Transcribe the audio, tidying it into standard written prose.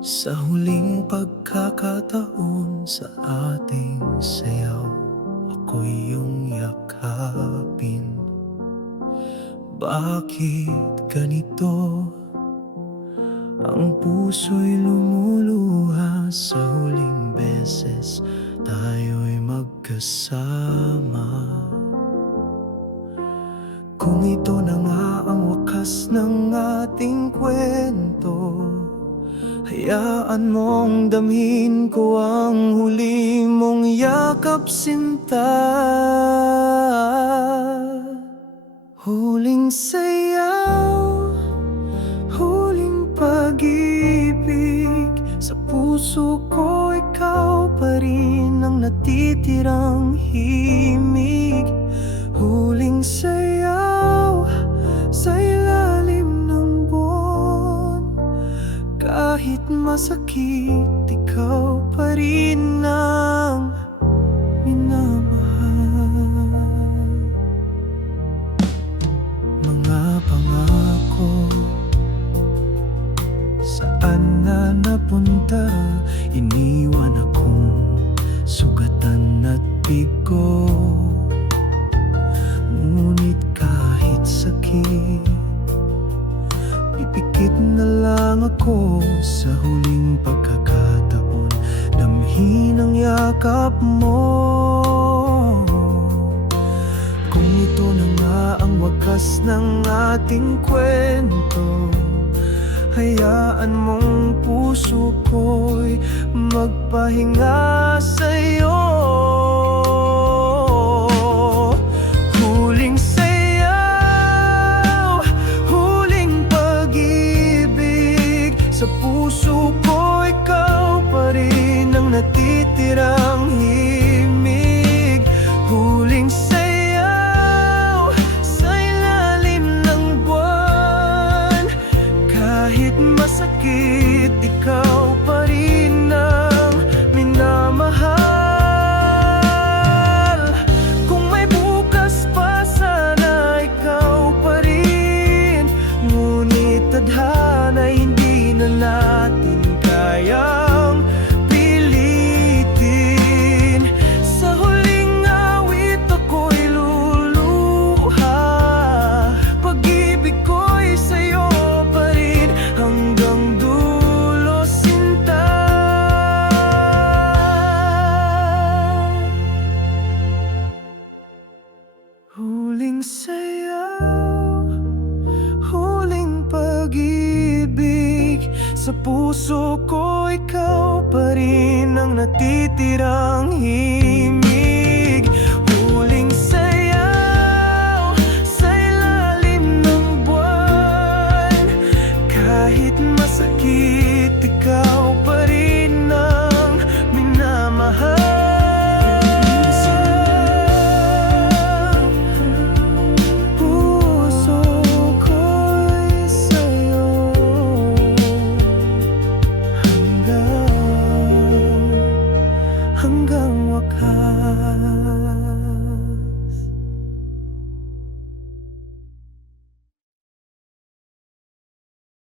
Sa huling pagkakataon sa ating sayaw, ako'y iyong yakapin. Bakit ganito? Ang puso'y lumuluha sa huling beses tayo'y magkasama. Kung ito na nga ang wakas ng ating kwento, hayaan mong damhin ko ang huli mong yakap, sinta. Huling sayaw, huling pag-ibig. Sa puso ko ikaw pa rin ang natitirang himig. Huling sayaw sa ilalim ng buwan. Kahit masakit, ikaw pa rin ang minamahal. Mga pangako, saan na napunta? Iniwan akong sugatan at bigo. Ngunit kahit sakit, pipikit na lang ako sa huling pagkakataon. Damhin ang yakap mo. Kung ito na nga ang wakas ng ating kwento, hayaan mong puso ko'y magpahinga sa'yo. Huling sayaw, huling pag-ibig. Sa puso ko ikaw pa rin ang natitirang himig. Huling sayaw sa ilalim ng buwan. Kahit masakit, ikaw pa rin ang minamahal. Kung may bukas pa, sana ikaw pa rin. Ngunit tadhana, hindi na natin kayang pilitin. Sa huling awit ako'y luluha. Pag-ibig ko'y sa'yo pa rin hanggang dulo, sinta. Huling sayaw, huling pag-ibig. Sa puso ko ikaw pa rin ang natitirang himig.